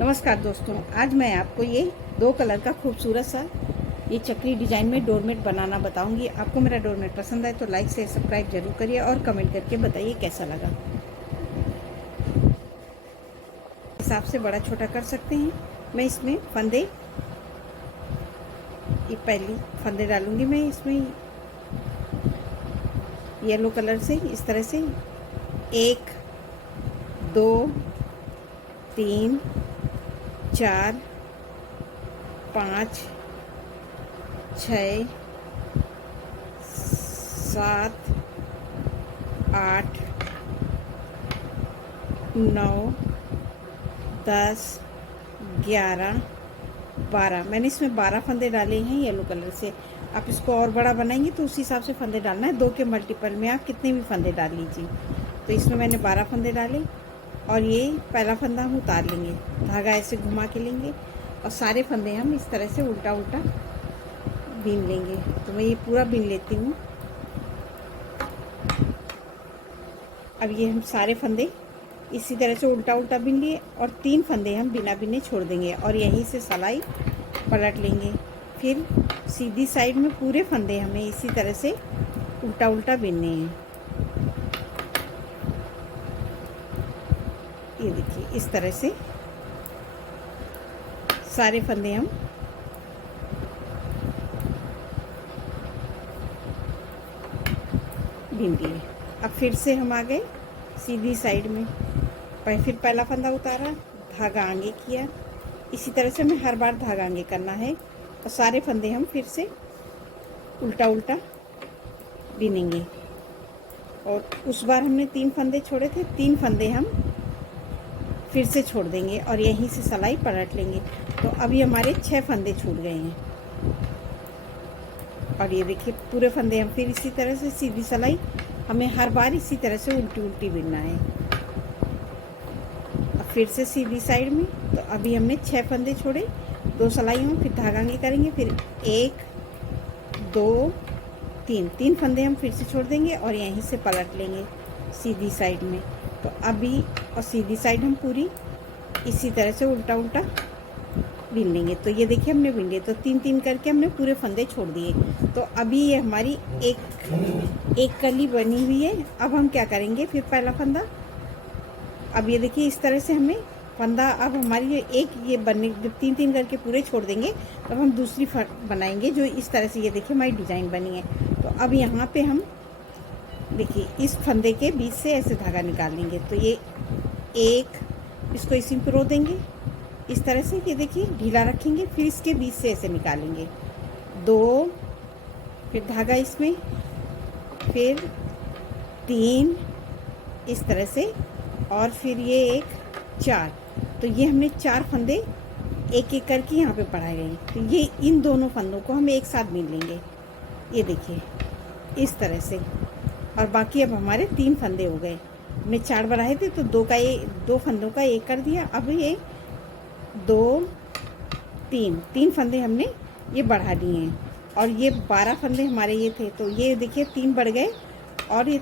नमस्कार दोस्तों, आज मैं आपको ये 2 कलर का खूबसूरत सा ये चक्री डिज़ाइन में डोरमेट बनाना बताऊंगी। आपको मेरा डोरमेट पसंद आए तो लाइक से सब्सक्राइब जरूर करिए और कमेंट करके बताइए कैसा लगा। हिसाब से बड़ा छोटा कर सकते हैं। मैं इसमें फंदे, ये पहली फंदे डालूंगी मैं इसमें येलो कलर से इस तरह से 1 2 3 4 5 6 7 8 9 10 11 12। मैंने इसमें 12 फंदे डाले हैं येलो कलर से। आप इसको और बड़ा बनाएंगे तो उसी हिसाब से फंदे डालना है। 2 के मल्टीपल में आप कितने भी फंदे डाल लीजिए। तो इसमें मैंने 12 फंदे डाले और ये पहला फंदा हम उतार लेंगे, धागा ऐसे घुमा के लेंगे और सारे फंदे हम इस तरह से उल्टा उल्टा बीन लेंगे। तो मैं ये पूरा बीन लेती हूँ। अब ये हम सारे फंदे इसी तरह से उल्टा उल्टा बीन लिए और 3 फंदे हम बिना बिने छोड़ देंगे और यहीं से सिलाई पलट लेंगे। फिर सीधी साइड में पूरे फंदे हमें इसी तरह से उल्टा उल्टा बीनने हैं। ये देखिए इस तरह से सारे फंदे हम बीन लिए। अब फिर से हम आ गए सीधी साइड में, फिर पहला फंदा उतारा, धागा आगे किया। इसी तरह से हमें हर बार धागा आगे करना है और सारे फंदे हम फिर से उल्टा उल्टा बीनेंगे। और उस बार हमने 3 फंदे छोड़े थे, 3 फंदे हम फिर से छोड़ देंगे और यहीं से सिलाई पलट लेंगे। तो अभी हमारे 6 फंदे छूट गए हैं। और ये देखिए पूरे फंदे हम फिर इसी तरह से सीधी सिलाई हमें हर बार इसी तरह से उल्टी उल्टी बीनना है। अब फिर से सीधी साइड में, तो अभी हमने 6 फंदे छोड़े, 2 सिलाई में फिर धागा आगे करेंगे। फिर 1 2 3 फंदे हम फिर से छोड़ देंगे और यहीं से पलट लेंगे सीधी साइड में। तो अभी और सीधी साइड हम पूरी इसी तरह से उल्टा उल्टा बीन लेंगे। तो ये देखिए हमने बीन लिए, तो 3 करके हमने पूरे फंदे छोड़ दिए। तो अभी ये हमारी एक कली बनी हुई है। अब हम क्या करेंगे, फिर पहला फंदा, अब ये देखिए इस तरह से हमें फंदा, अब हमारी ये बनने, जब 3 करके पूरे छोड़ देंगे तब हम दूसरी बनाएंगे जो इस तरह से, ये देखिए हमारी डिज़ाइन बनी है। तो अब यहाँ पे हम देखिए इस फंदे के बीच से ऐसे धागा निकाल लेंगे। तो ये इसको इसी में पिरो देंगे इस तरह से, ये देखिए ढीला रखेंगे, फिर इसके बीच से ऐसे निकालेंगे 2, फिर धागा इसमें, फिर 3 इस तरह से, और फिर ये 4। तो ये हमने 4 फंदे एक करके यहाँ पे बढ़ाए गए। तो ये इन दोनों फंदों को हम एक साथ बीन लेंगे, ये देखिए इस तरह से। और बाकी अब हमारे 3 फंदे हो गए। हमने 4 बढ़ाए थे तो 2 फंदों का 1 कर दिया। अब ये 2 3 फंदे हमने ये बढ़ा दिए हैं और ये 12 फंदे हमारे ये थे, तो ये देखिए 3 बढ़ गए और ये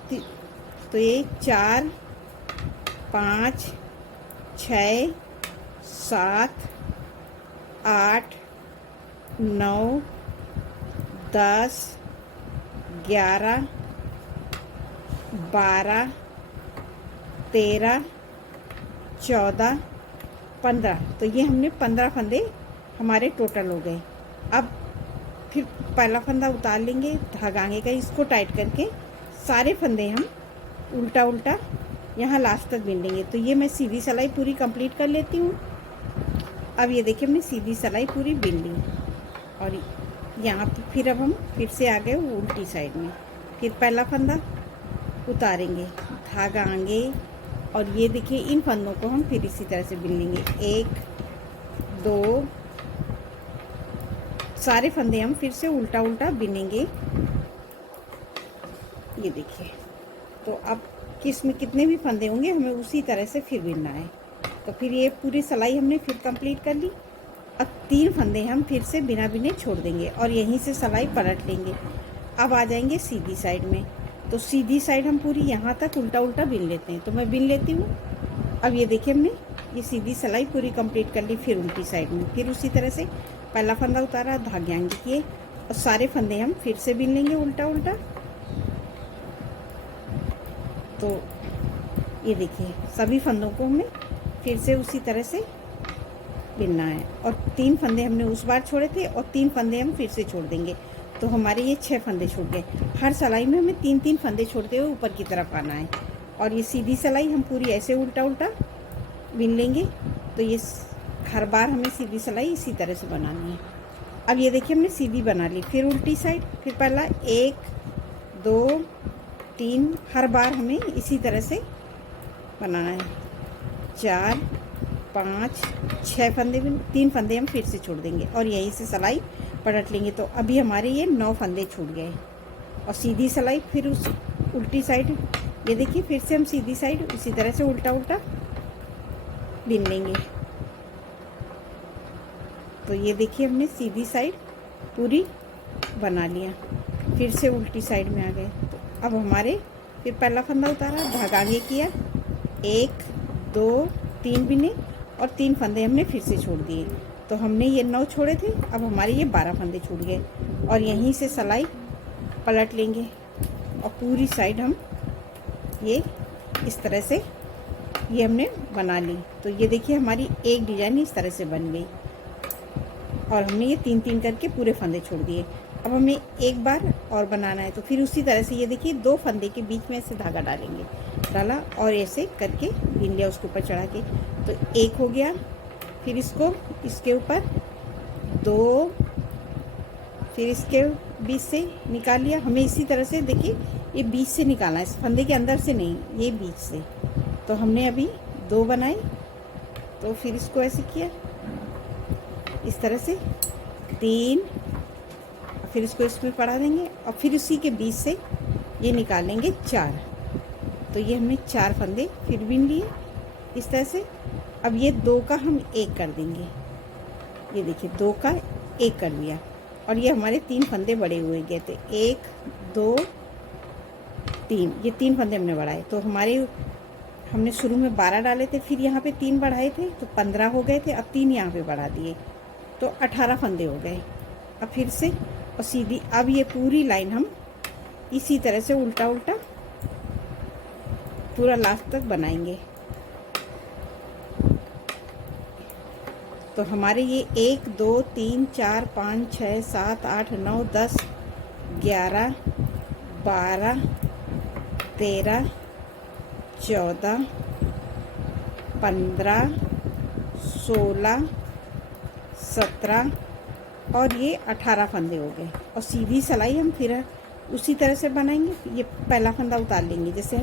तो ये 4 5 6 7 8 9 10 11 12 13 14 15। तो ये हमने 15 फंदे हमारे टोटल हो गए। अब फिर पहला फंदा उतार लेंगे, धागा आगे का इसको टाइट करके सारे फंदे हम उल्टा उल्टा यहाँ लास्ट तक बीन लेंगे। तो ये मैं सीधी सिलाई पूरी कंप्लीट कर लेती हूँ। अब ये देखिए हमने सीधी सिलाई पूरी बीन ली और यहाँ फिर अब हम फिर से आ गए उल्टी साइड में। फिर पहला फंदा उतारेंगे, धागा आगे, और ये देखिए इन फंदों को हम फिर इसी तरह से बीन लेंगे। 1 2 सारे फंदे हम फिर से उल्टा उल्टा बीनेंगे, ये देखिए। तो अब किस में कितने भी फंदे होंगे हमें उसी तरह से फिर बीनना है। तो फिर ये पूरी सिलाई हमने फिर कंप्लीट कर ली। अब 3 फंदे हम फिर से बिना बिने छोड़ देंगे और यहीं से सिलाई पलट लेंगे। अब आ जाएंगे सीधी साइड में, तो सीधी साइड हम पूरी यहाँ तक उल्टा उल्टा बिन लेते हैं। तो मैं बिन लेती हूँ। अब ये देखिए हमने ये सीधी सिलाई पूरी कंप्लीट कर ली। फिर उल्टी साइड में फिर उसी तरह से पहला फंदा उतारा, धागे आगे किए और सारे फंदे हम फिर से बीन लेंगे उल्टा उल्टा। तो ये देखिए सभी फंदों को हमें फिर से उसी तरह से बिनना है। और 3 फंदे हमने उस बार छोड़े थे और 3 फंदे हम फिर से छोड़ देंगे, तो हमारे ये 6 फंदे छूट गए। हर सिलाई में हमें 3-3 फंदे छोड़ते हुए ऊपर की तरफ आना है। और ये सीधी सिलाई हम पूरी ऐसे उल्टा उल्टा बिन लेंगे। तो ये हर बार हमें सीधी सिलाई इसी तरह से बनानी है। अब ये देखिए हमने सीधी बना ली। फिर उल्टी साइड, फिर पहला 1 2 3, हर बार हमें इसी तरह से बनाना है। 4 5 6 फंदे, 3 फंदे हम फिर से छोड़ देंगे और यहीं से सिलाई पलट लेंगे। तो अभी हमारे ये 9 फंदे छूट गए। और सीधी सिलाई फिर उस उल्टी साइड, ये देखिए फिर से हम सीधी साइड उसी तरह से उल्टा उल्टा बिन लेंगे। तो ये देखिए हमने सीधी साइड पूरी बना लिया। फिर से उल्टी साइड में आ गए। तो अब हमारे फिर पहला फंदा उतारा, धागा आगे किया, 1 2 3 बिने और 3 फंदे हमने फिर से छोड़ दिए। तो हमने ये 9 छोड़े थे, अब हमारे ये 12 फंदे छूट गए। और यहीं से सिलाई पलट लेंगे और पूरी साइड हम ये इस तरह से ये हमने बना ली। तो ये देखिए हमारी एक डिजाइन इस तरह से बन गई और हमने ये 3-3 करके पूरे फंदे छोड़ दिए। अब हमें एक बार और बनाना है। तो फिर उसी तरह से ये देखिए 2 फंदे के बीच में ऐसे धागा डालेंगे, डाला और ऐसे करके बिन लिया उसके ऊपर चढ़ा के। तो 1 हो गया, फिर इसको इसके ऊपर 2, फिर इसके बीच से निकाल लिया। हमें इसी तरह से देखिए ये बीच से निकालना है, इस फंदे के अंदर से नहीं, ये बीच से। तो हमने अभी 2 बनाए, तो फिर इसको ऐसे किया इस तरह से 3, फिर इसको इसमें पड़ा देंगे और फिर उसी के बीच से ये निकालेंगे 4। तो ये हमने 4 फंदे फिर बिन लिए इस तरह से। अब ये 2 का हम 1 कर देंगे, ये देखिए 2 का 1 कर लिया और ये हमारे 3 फंदे बड़े हुए गए थे, 1 2 3, ये 3 फंदे हमने बढ़ाए। तो हमारे हमने शुरू में 12 डाले थे, फिर यहाँ पे 3 बढ़ाए थे तो 15 हो गए थे। अब 3 यहाँ पे बढ़ा दिए तो 18 फंदे हो गए। अब फिर से और सीधी, अब ये पूरी लाइन हम इसी तरह से उल्टा उल्टा पूरा लास्ट तक बनाएंगे। तो हमारे ये 1 2 3 4 5 6 7 8 9 10 11 12 13 14 15 16 17 और ये 18 फंदे हो गए। और सीधी सिलाई हम फिर उसी तरह से बनाएंगे। ये पहला फंदा उतार लेंगे जैसे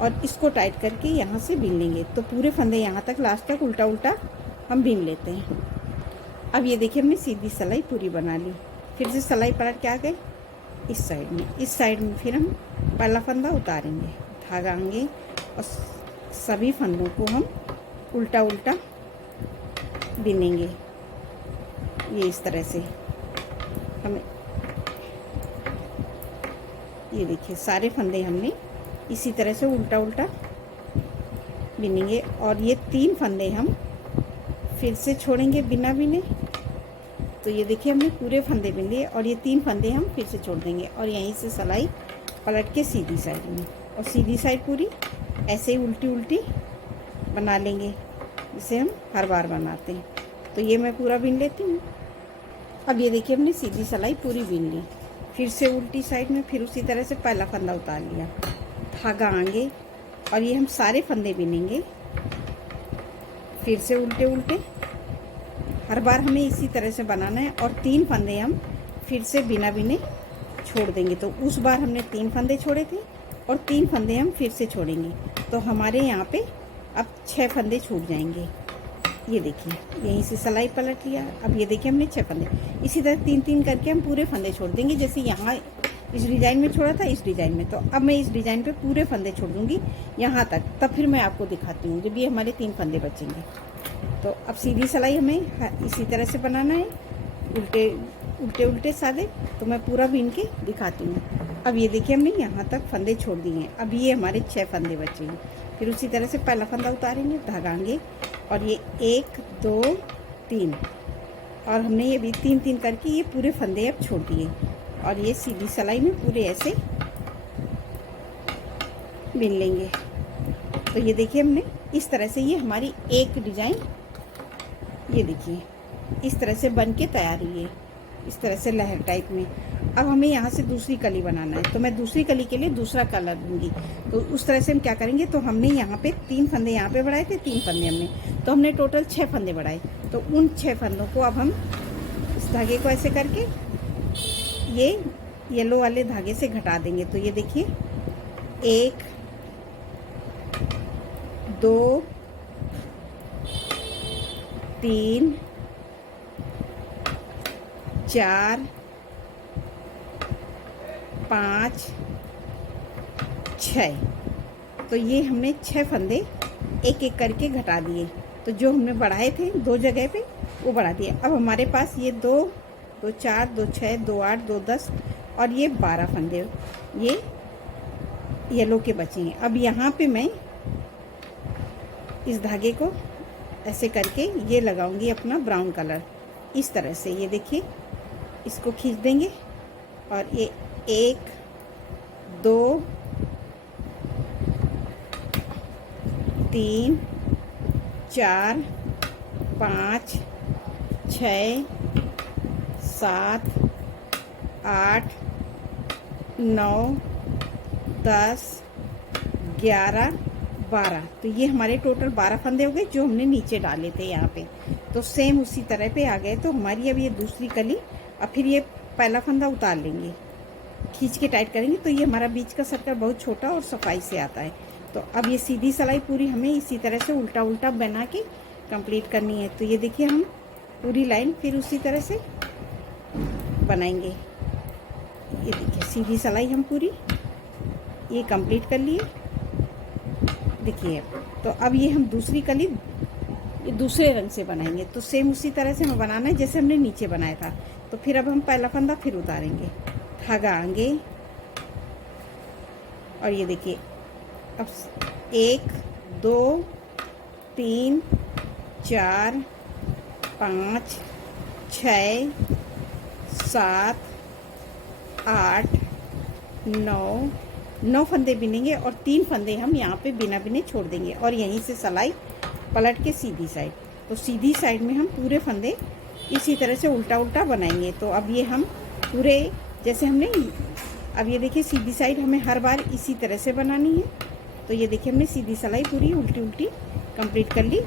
और इसको टाइट करके यहाँ से बिन लेंगे। तो पूरे फंदे यहाँ तक लास्ट तक उल्टा उल्टा हम बिन लेते हैं। अब ये देखिए हमने सीधी सिलाई पूरी बना ली। फिर से सिलाई पलट के आ गए इस साइड में। इस साइड में फिर हम पहला फंदा उतारेंगे, धागा आएंगे और सभी फंदों को हम उल्टा उल्टा बिनेंगे। ये इस तरह से हमें, ये देखिए सारे फंदे हमने इसी तरह से उल्टा उल्टा बिनेंगे। और ये 3 फंदे हम फिर से छोड़ेंगे बिना बिने। तो ये देखिए हमने पूरे फंदे बिन लिए और ये 3 फंदे हम फिर से छोड़ देंगे और यहीं से सिलाई पलट के सीधी साइड में। और सीधी साइड पूरी ऐसे ही उल्टी उल्टी बना लेंगे जिसे हम हर बार बनाते हैं। तो ये मैं पूरा बिन लेती हूँ। अब ये देखिए हमने सीधी सिलाई पूरी बिन ली। फिर से उल्टी साइड में फिर उसी तरह से पहला फंदा उतार लिया, धागा आएंगे और ये हम सारे फंदे बिनेंगे। फिर से उल्टे उल्टे हर बार हमें इसी तरह से बनाना है। और 3 फंदे हम फिर से बिना बिने छोड़ देंगे। तो उस बार हमने 3 फंदे छोड़े थे और 3 फंदे हम फिर से छोड़ेंगे। तो हमारे यहाँ पे अब 6 फंदे छूट जाएंगे। ये देखिए यहीं से सिलाई पलट लिया। अब ये देखिए हमने 6 फंदे इसी तरह 3-3 करके हम पूरे फंदे छोड़ देंगे। जैसे यहाँ इस डिज़ाइन में छोड़ा था इस डिज़ाइन में, तो अब मैं इस डिज़ाइन पे पूरे फंदे छोड़ दूँगी यहाँ तक। तब फिर मैं आपको दिखाती हूँ जब ये हमारे 3 फंदे बचेंगे। तो अब सीधी सिलाई हमें इसी तरह से बनाना है, उल्टे उल्टे उल्टे सादे। तो मैं पूरा बीन के दिखाती हूँ। अब ये देखिए हमने यहाँ तक फंदे छोड़ दिए हैं। अब ये हमारे 6 फंदे बचे हैं। फिर उसी तरह से पहला फंदा उतारेंगे, धागा आगे, और ये 1 2 3, और हमने ये भी 3 3 करके ये पूरे फंदे अब छोड़ दिए, और ये सीधी सिलाई में पूरे ऐसे बिन लेंगे। तो ये देखिए हमने इस तरह से ये हमारी एक डिजाइन, ये देखिए इस तरह से बन के तैयार हुई है, इस तरह से लहर टाइप में। अब हमें यहाँ से दूसरी कली बनाना है, तो मैं दूसरी कली के लिए दूसरा कलर दूंगी। तो उस तरह से हम क्या करेंगे, तो हमने यहाँ पे 3 फंदे यहाँ पे बढ़ाए थे, 3 फंदे हमने, तो हमने टोटल 6 फंदे बढ़ाए। तो उन 6 फंदों को अब हम इस धागे को ऐसे करके ये येलो वाले धागे से घटा देंगे। तो ये देखिए 1 2 3 4 5 6, तो ये हमने 6 फंदे एक एक करके घटा दिए। तो जो हमने बढ़ाए थे 2 जगह पे वो बढ़ा दिए। अब हमारे पास ये 2 2 4 2 6 2 8 2 10 और ये 12 फंदे ये येलो के बचे हैं। अब यहाँ पे मैं इस धागे को ऐसे करके ये लगाऊंगी अपना ब्राउन कलर, इस तरह से। ये देखिए इसको खींच देंगे, और ये 1 2 3 4 5 6 7 8 9 10 11 12, तो ये हमारे टोटल 12 फंदे हो गए जो हमने नीचे डाले थे यहाँ पे। तो सेम उसी तरह पे आ गए। तो हमारी अब ये दूसरी कली, और फिर ये पहला फंदा उतार लेंगे, खींच के टाइट करेंगे। तो ये हमारा बीच का सर्कल बहुत छोटा और सफाई से आता है। तो अब ये सीधी सिलाई पूरी हमें इसी तरह से उल्टा उल्टा बना के कंप्लीट करनी है। तो ये देखिए हम पूरी लाइन फिर उसी तरह से बनाएंगे। ये देखिए सीधी सिलाई हम पूरी ये कंप्लीट कर लिए, देखिए। तो अब ये हम दूसरी कली ये दूसरे रंग से बनाएंगे। तो सेम उसी तरह से हमें बनाना है जैसे हमने नीचे बनाया था। तो फिर अब हम पहला फंदा फिर उतारेंगे, धागा आगे, और ये देखिए अब 1 2 3 4 5 6 7 8 9 फंदे बिनेंगे, और 3 फंदे हम यहाँ पे बिना बिने छोड़ देंगे, और यहीं से सिलाई पलट के सीधी साइड। तो सीधी साइड में हम पूरे फंदे इसी तरह से उल्टा उल्टा बनाएंगे। तो अब ये हम पूरे जैसे हमने, अब ये देखिए सीधी साइड हमें हर बार इसी तरह से बनानी है। तो ये देखिए हमने सीधी सिलाई पूरी उल्टी उल्टी कंप्लीट कर ली।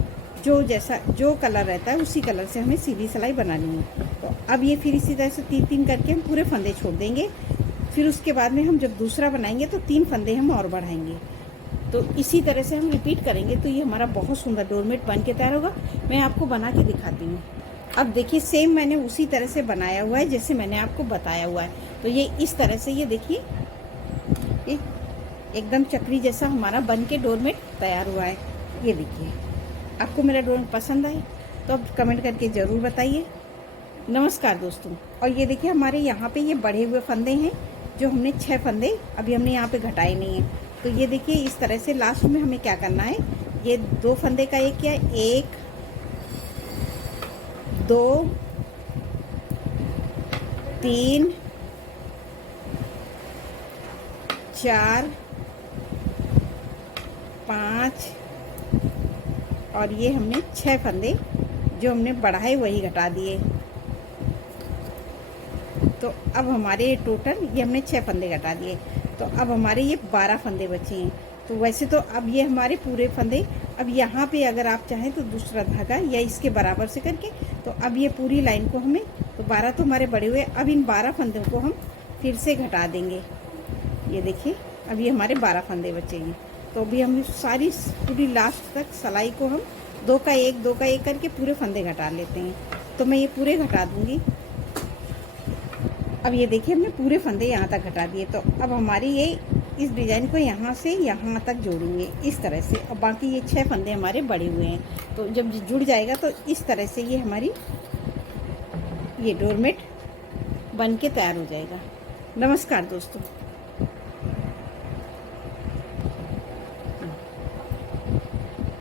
जो जैसा जो कलर रहता है उसी कलर से हमें सीधी सिलाई बनानी है। तो अब ये फिर इसी तरह से 3 3 करके हम पूरे फंदे छोड़ देंगे। फिर उसके बाद में हम जब दूसरा बनाएंगे तो 3 फंदे हम और बढ़ाएंगे। तो इसी तरह से हम रिपीट करेंगे। तो ये हमारा बहुत सुंदर डोरमेट बन के तैयार होगा। मैं आपको बना के दिखाती हूँ। अब देखिए सेम मैंने उसी तरह से बनाया हुआ है जैसे मैंने आपको बताया हुआ है। तो ये इस तरह से ये देखिए एकदम चक्री जैसा हमारा बन के डोरमेट तैयार हुआ है। ये देखिए आपको मेरा डोरमेट पसंद आए तो अब कमेंट करके ज़रूर बताइए। नमस्कार दोस्तों। और ये देखिए हमारे यहाँ पे ये बढ़े हुए फंदे हैं जो हमने 6 फंदे अभी हमने यहाँ पे घटाए नहीं हैं। तो ये देखिए इस तरह से लास्ट में हमें क्या करना है, ये 2 फंदे का एक क्या 1 2 3 4 5 और ये हमने 6 फंदे जो हमने बढ़ाए वही घटा दिए। तो अब हमारे टोटल ये हमने 6 फंदे घटा दिए। तो अब हमारे ये 12 फंदे बचे हैं। तो वैसे तो अब ये हमारे पूरे फंदे, अब यहाँ पे अगर आप चाहें तो दूसरा धागा या इसके बराबर से करके, तो अब ये पूरी लाइन को हमें, तो 12 तो हमारे बड़े हुए, अब इन 12 फंदों को हम फिर से घटा देंगे। ये देखिए अब ये हमारे 12 फंदे बचेंगे। तो अभी हम सारी पूरी लास्ट तक सिलाई को हम 2 का 1 2 का 1 करके पूरे फंदे घटा लेते हैं। तो मैं ये पूरे घटा दूँगी। अब ये देखिए हमने पूरे फंदे यहाँ तक घटा दिए। तो अब हमारी ये इस डिज़ाइन को यहाँ से यहाँ तक जोड़ेंगे इस तरह से। और बाकी ये 6 फंदे हमारे बड़े हुए हैं। तो जब जुड़ जाएगा तो इस तरह से ये हमारी ये डोरमेट बन के तैयार हो जाएगा। नमस्कार दोस्तों।